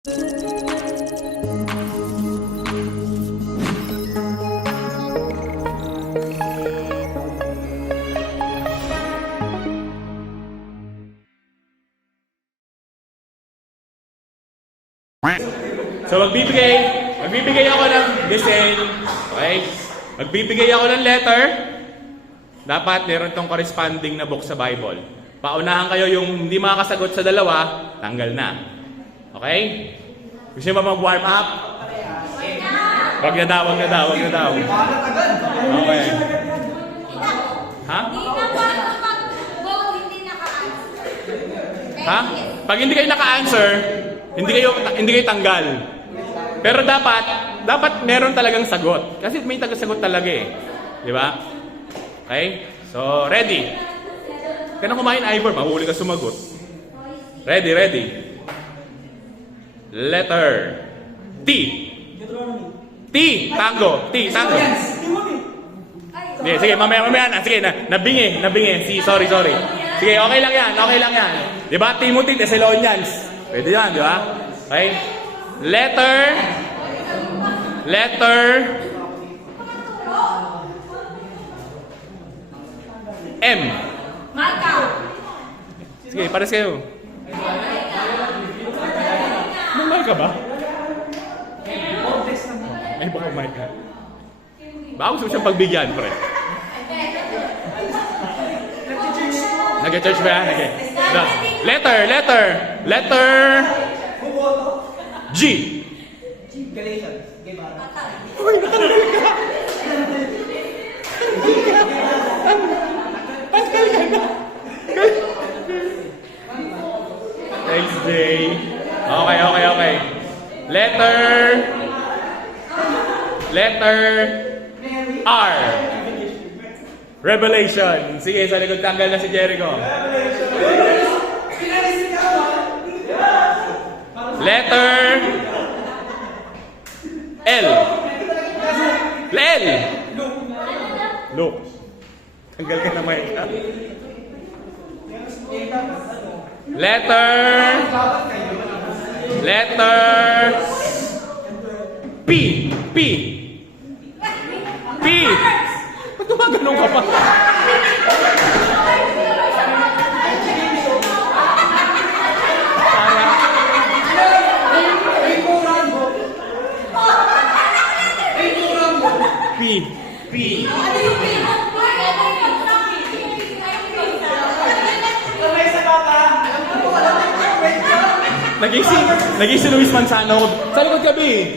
So magbibigay ako ng design, okay? Magbibigay ako ng letter. Dapat meron tong corresponding na book sa Bible. Paunahan kayo yung hindi makakasagot sa dalawa, tanggal na. Okay? Gusto niyo ba mag-warm up? Wag na daw. Okay. Ha? Ha? Pag hindi kayo naka-answer, hindi kayo tanggal. Pero dapat meron talagang sagot. Kasi may sagot talaga eh. Di ba? Okay? So, ready? Kaya kumain, Ivor, mahuli ka sumagot. Ready? Letter T. Tango. Sige, mamaya na. Sige, nabingi. Sorry. Sige, okay lang yan. Di ba? Timothy, Thessalonians. Pwede yan, di ba? Okay? Letter M. Sige, pares kayo. May ka ba? Ay, baka may ka. Baka gusto mo siyang pagbigyan, pre. Nag-church ba yan? Letter G. Galatians. Uy, natanggal ka! Tanggal ka na! Thanks, Jay. Okay. Letter R. Revelation. Sige, sa likod tanggal na si Jericho. Letter L. Luke. Tanggal ka na, Mike. Letter P. Ba't gumagano'n ka pa? P. Naging si Luis Manzano. Sa likod ka, B.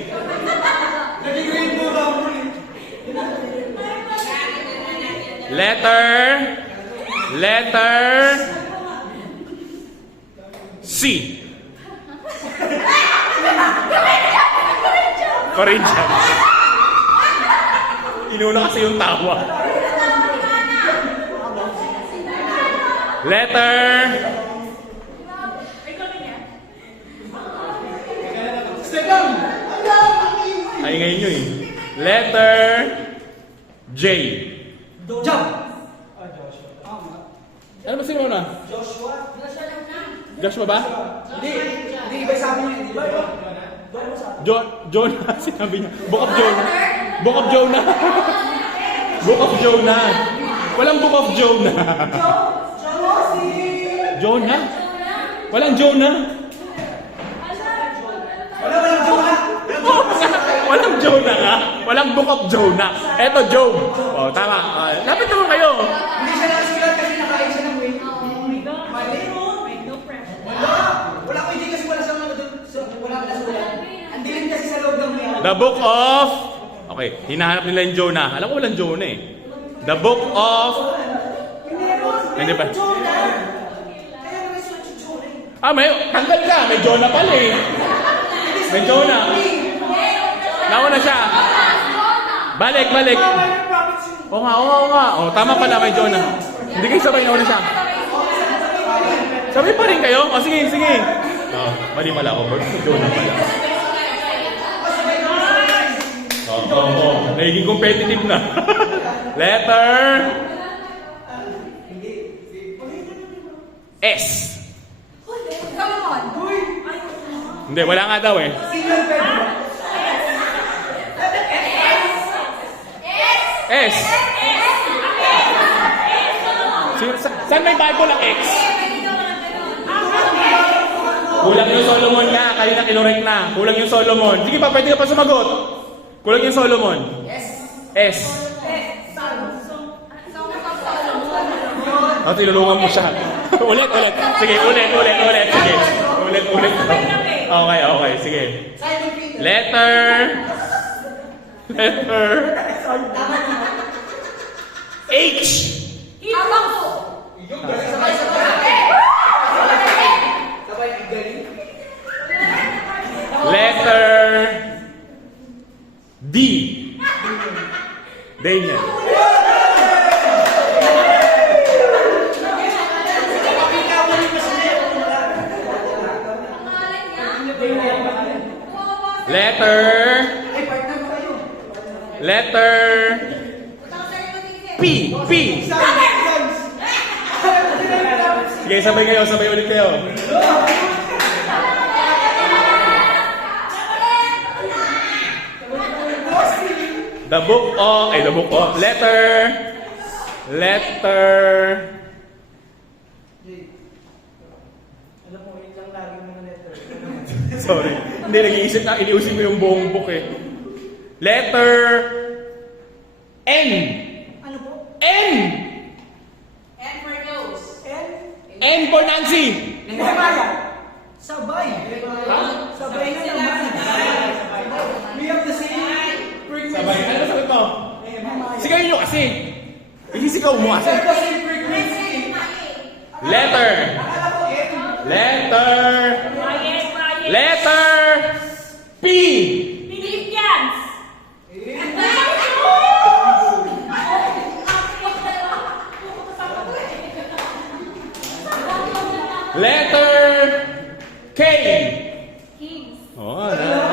Letter C. Corinthians. Inuna kasi yung tawa. Letter ay ngayon nyo eh. Letter J. Ano ba sino na? Joshua ba? Hindi, iba sa amin yun. Jonah, sinabi niya. Book of Jonah. Walang Book of Jonah. Jonah? Walang Jonah. Walang Jonah nga. Walang Book of Jonah. Eto, Job. Oh, tama. Lapit naman kayo. Hindi siya nakasulat kasi nakain siya ng weight. Mali. Wala ko hindi kasi wala sa mga doon. Wala ka nasulat. Andilin kasi sa loob ng weight. The Book of... Okay, hinahanap nila yung Jonah. Alam ko walang Jonah eh. The Book of... Hindi ba? May tanggal ka. May Jonah pala eh. May Jonah. Nauna siya. Balik. Oo nga. Tama pala, may Jonah. Hindi kayo sabay, nauna siya. Sabay pa rin kayo? Sige. Mali pala ako. Jonah pala. Nagiging competitive na. Letter S. Hindi, wala nga daw eh. Sino yung Pedro? S. Saan may Bible ang X? Kulang yung Solomon nga. Kayo na kinurek na. Kulang yung Solomon. Sige pa, pwede ka pa sumagot. Kulang yung Solomon. S. Oh, tinulungan mo siya. Ulit. Sige, ulit. Sige. Ulit. Okay. Sige. Letter. H. Sabay, ang galing. Letter D. Daniel. Letter. Ay, partner mo kayo. Letter P. Sons. Sige, sabay ulit kayo. The book of letter. Alam mo, yun lang lagi mga letter. Sorry. Hindi, iniusip mo yung buong book eh. Letter N. Ano po? N for Nancy. Nehemiah. Sabay. Sabay na naman. We have the same frequency. Sabay. Ano sagot mo? Nehemiah. Sigayin nyo kasi. Isisigaw mo kasi. We have the same frequency. Letter P. Letter K. Oh, alala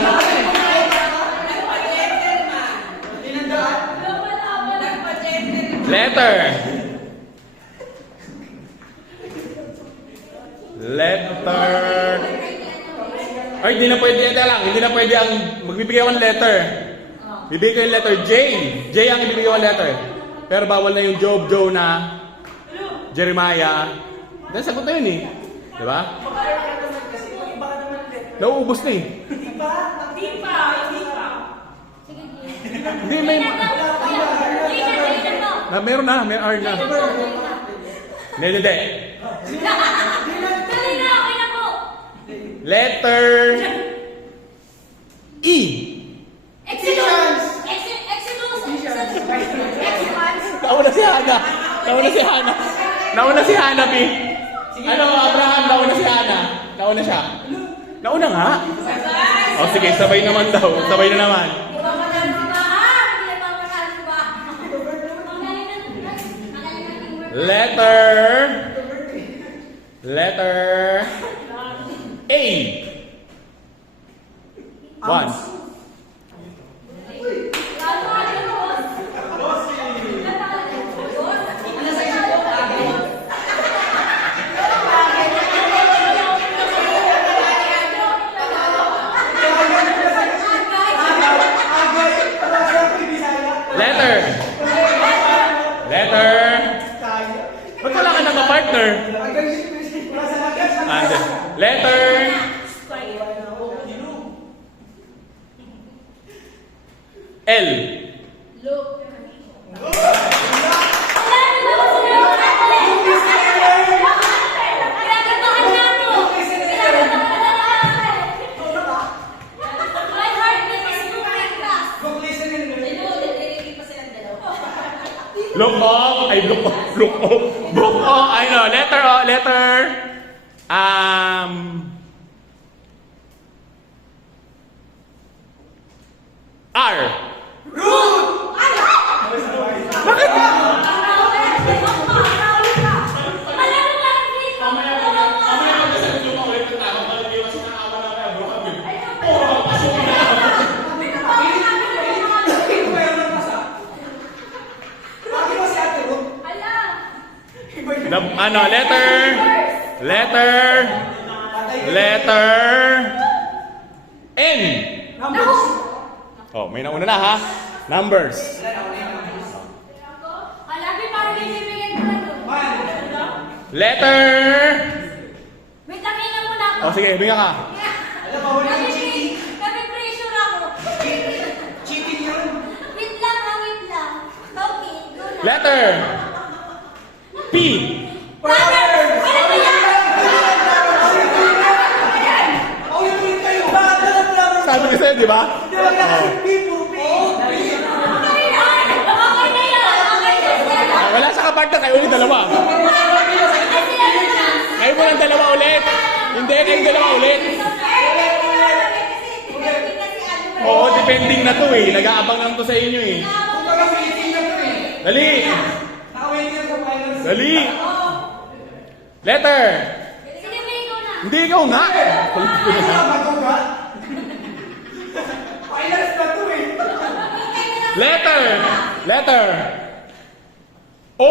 mo. Letter. Ay, hindi na pwede. Hindi na pwede ang magbibigay ako ng letter. Bibigay ko yung letter J. J ang ibibigay ko ng letter. Pero bawal na yung Job, Jonah, Jeremiah. Dahil sagot na yun eh. Diba? Nauubos na eh. Hindi, meron na. May R na. Hindi. Letter E. Nauna si Hana, B. Ano, Abraham, nauna si Hana. Nauna siya. Nauna nga. O sige, sabay naman daw. Sabay na naman. Letter A. 1. Letter. Ba't wala ka nang partner? Letter. L. Look off. I know. Letter. R. Bakit? Letter. Letter. N. Numbers. Oh, may nauna na ha. Numbers. Alabi, parang may bibigyan ko na doon. Letter. Wait lang, hinga muna ako. Oh, sige, binga ka. Alam mo, wala yung cheating. Pressure ako. Cheating yun. Wait lang, wait lang. Okay, go na. Letter. P. Brother! Ano ba yan? Oh, yun ulit kayo. Bakit? Sabi ko sa'yo, di ba? Hindi lang kasi people, people. Okay na yan, okay na. Ah, wala sa kapartner, kayo ulit dalawa. Kasi ano na. Kayo mo lang dalawa ulit. Hindi, kayo dalawa ulit. Oo, depending na to eh. Nag-aabang lang to sa inyo eh. Kung parang waiting na to eh. Dali. Nakawaiting na sa finals. Dali. Letter. Sige, may ikaw na. Hindi, ikaw nga. Ano na, magawa? Finals na to eh. Letter. Letter. O.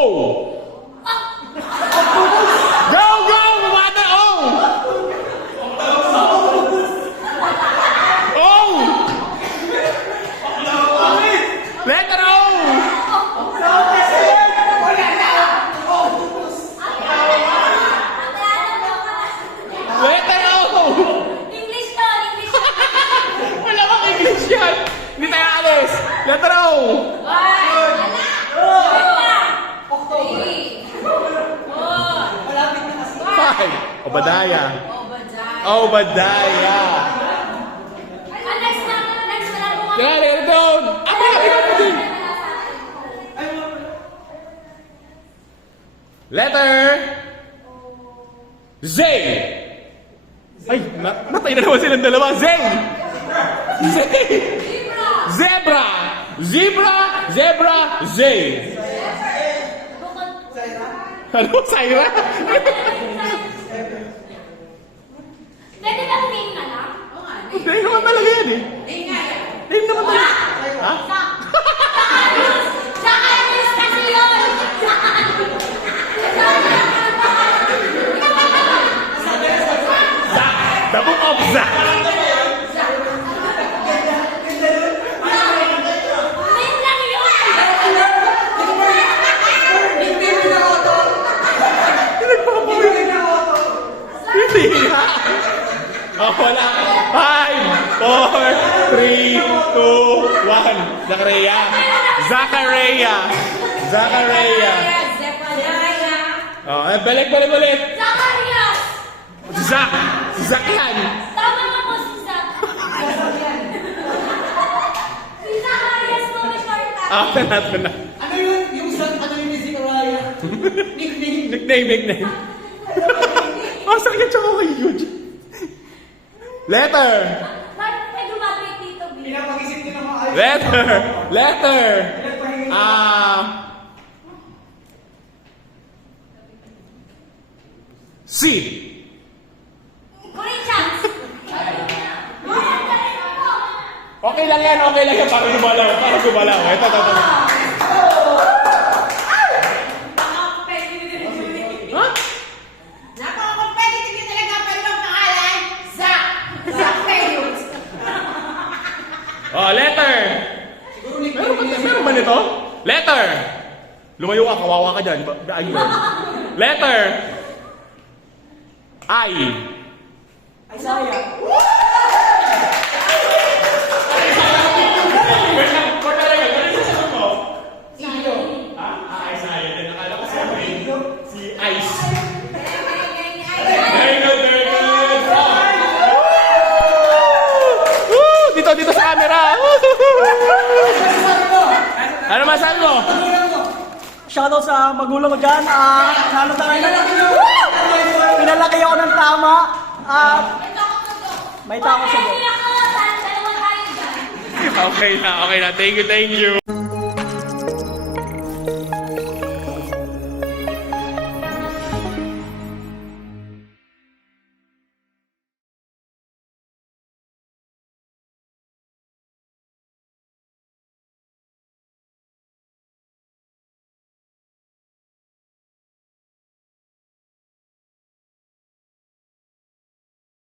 Go, go! Bumata O! O! Letter O! Letter O! English to, English to. Wala bang English yan? Hindi tayo alis. Letter O! Malapit na kasi. 5. Obadaya. Obadaya. Next na lang mo. Kaya, letter down. Ako na, ikaw pa din. Ay, wala. Letter Z. Ay, natay na naman silang dalawa. Z. Z. Zebra. Zebra. Zebra. Z. Ano? Syra? Pwede ba name na lang? Name naman talaga yan eh. Name naman talaga. Ha? Sa Anis kasi yun! Zack. The Book of Zack. Name lang yun! Nickname na ako to. Nagpapawin. Nickname na ako to. Hindi nga. Oh, wala. 5, 4, 3, 2, 1. Zachariah. Zachariah. Zachariah. Oh, balik. Zacharias! Zach. Zach yan. Tama nga po si Zach. Si Zacharias po may short time. Ah, ito na. Ano yun? Yung ano yung music Raya? Nickname. Nickname. Oh, sakit siya ko kay Huge. Letter. Bakit may gumagawa dito, B? Pinapag-isip din ng mga ayos. Letter. C. Corinthians! Okay lang yan. Para gumalaw. Ito. Ha? Napaka-competitive yun talaga, pero ang pangalan, Zach. Zach Periods. Oh, letter. Siguro nickname. Meron ba nito? Letter. Lumayo ka, kawawa ka dyan. Ayun. Letter. I. Isaiah. Si Ice. Dito sa camera. Ano masabi mo? Shoutout sa magulang ko dyan. Lalo sa ngayon. Pinalaki ako ng tama. May takot sa Diyos. Dalawa tayo dyan. Okay na. Thank you.